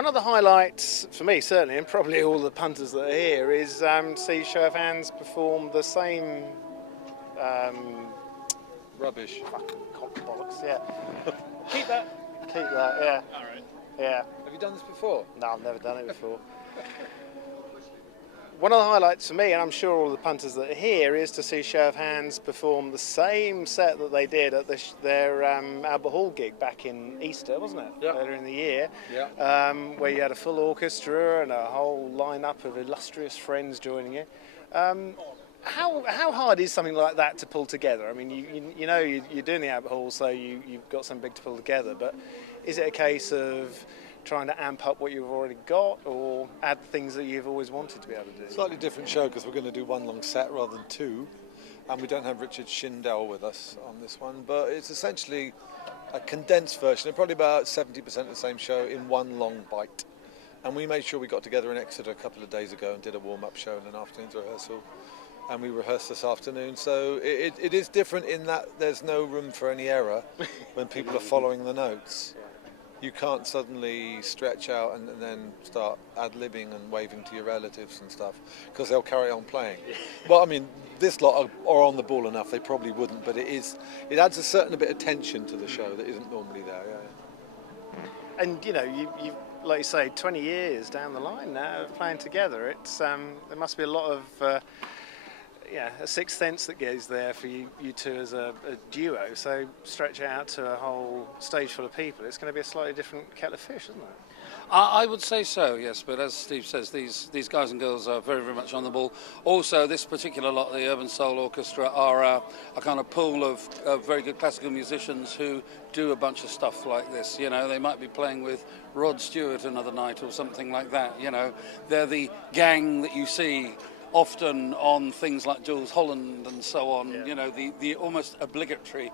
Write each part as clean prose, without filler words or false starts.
One of the highlights for me, certainly, and probably all the punters that are here, is see Show of Hands perform the same Rubbish. fucking cock bollocks. Yeah, keep that. Yeah. All right. Yeah. Have you done this before? No, I've never done it before. One of the highlights for me, and I'm sure all the punters that are here, is to see Show of Hands perform the same set that they did at their Albert Hall gig back in Easter, wasn't it? Yeah. Earlier in the year. Yeah. Where you had a full orchestra and a whole lineup of illustrious friends joining you. How hard is something like that to pull together? I mean, you know you're doing the Albert Hall, so you've got something big to pull together, but is it a case of trying to amp up what you've already got, or add things that you've always wanted to be able to do? Slightly different show because we're going to do one long set rather than two, and we don't have Richard Schindel with us on this one, but it's essentially a condensed version of probably about 70% of the same show in one long bite. And we made sure we got together in Exeter a couple of days ago and did a warm-up show and an afternoon's rehearsal, and we rehearsed this afternoon. So it is different in that there's no room for any error when people are following the notes. You can't suddenly stretch out and then start ad-libbing and waving to your relatives and stuff, because they'll carry on playing. Well, I mean, this lot are on the ball enough, they probably wouldn't, but it adds a certain bit of tension to the show that isn't normally there. Yeah. And you know, you like you say, 20 years down the line now of playing together, it's there must be a lot of a sixth sense that goes there for you two as a duo. So stretch it out to a whole stage full of people, it's going to be a slightly different kettle of fish, isn't it? I would say so, yes, but as Steve says, these guys and girls are very, very much on the ball. Also, this particular lot, the Urban Soul Orchestra, are a kind of pool of very good classical musicians who do a bunch of stuff like this. You know, they might be playing with Rod Stewart another night or something like that. You know, they're the gang that you see often on things like Jules Holland and so on. Yeah. You know, the almost obligatory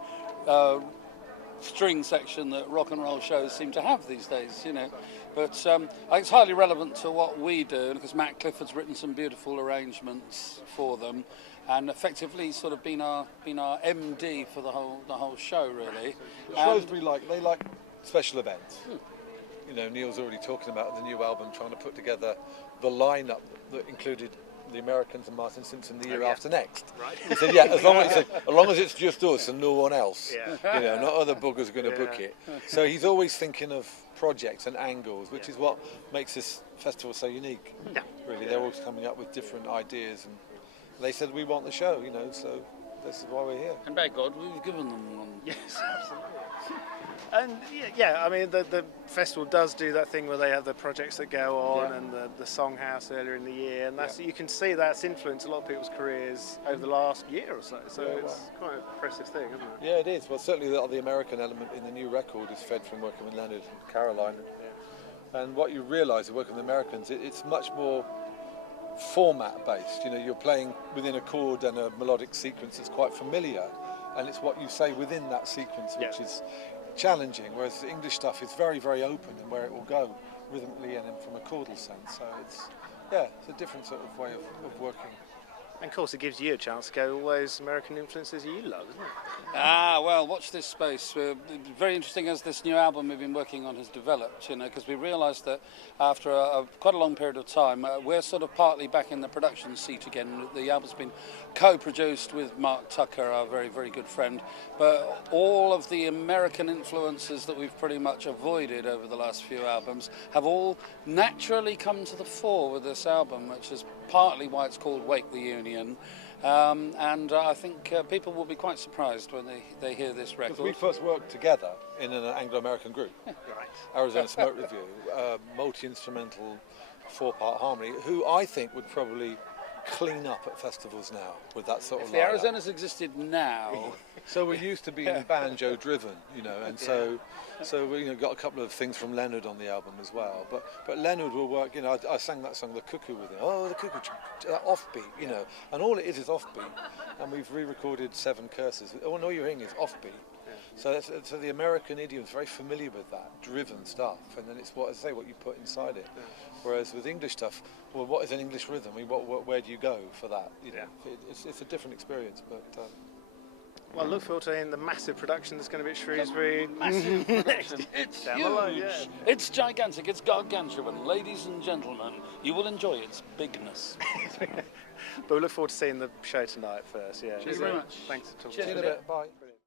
string section that rock and roll shows seem to have these days, you know. But it's highly relevant to what we do, because Matt Clifford's written some beautiful arrangements for them, and effectively sort of been our MD for the whole show, really. Shrewsbury they like special events. You know, Neil's already talking about the new album, trying to put together the lineup that included the Americans and Martin Simpson the year after next. Right. He said, yeah, as long as it's just us and no one else. Yeah. You know, not other buggers going to book it. So he's always thinking of projects and angles, which is what makes this festival so unique. Yeah. Really, they're always coming up with different ideas, and they said we want the show, you know, so this is why we're here. And by God, we've given them one. Yes, absolutely. And yeah, I mean the festival does do that thing where they have the projects that go on, and the Songhouse earlier in the year, and that's you can see that's influenced a lot of people's careers over the last year or so. So it's quite an impressive thing, isn't it? Yeah, it is. Well, certainly the American element in the new record is fed from working with Leonard and Caroline. And what you realise working with Americans, it's much more format based. You know, you're playing within a chord and a melodic sequence that's quite familiar, and it's what you say within that sequence which is challenging, whereas the English stuff is very, very open in where it will go rhythmically and from a chordal sense. So it's a different sort of way of working. And of course it gives you a chance to go all those American influences you love, isn't it? Well, watch this space. Very interesting as this new album we've been working on has developed, you know, because we realised that after quite a long period of time, we're sort of partly back in the production seat again. The album's been co-produced with Mark Tucker, our very, very good friend, but all of the American influences that we've pretty much avoided over the last few albums have all naturally come to the fore with this album, which is partly why it's called Wake the Union. And I think people will be quite surprised when they hear this record. We first worked together in an Anglo-American group, Arizona Smoke Review, multi-instrumental 4-part harmony, who I think would probably clean up at festivals now with that sort of the Arizona's existed now. So we're used to being banjo driven, you know, and so we got a couple of things from Leonard on the album as well. But Leonard will work, you know, I sang that song The Cuckoo with him. Oh, the cuckoo, offbeat, you know, and all it is offbeat. And we've re-recorded 7 curses. All you're hearing is offbeat. So the American idiom is very familiar with that driven stuff, and then it's what you put inside it. Whereas with English stuff, well, what is an English rhythm? I mean, where do you go for that? You know, it's a different experience, but Well, look forward to seeing the massive production that's going to be at Shrewsbury. Massive production. It's Down huge. the line, yeah. It's gigantic. It's gargantuan. Ladies and gentlemen, you will enjoy its bigness. But we look forward to seeing the show tonight first. Yeah. Cheers very much. Thanks for talking. Cheers. See you in a bit. Bye.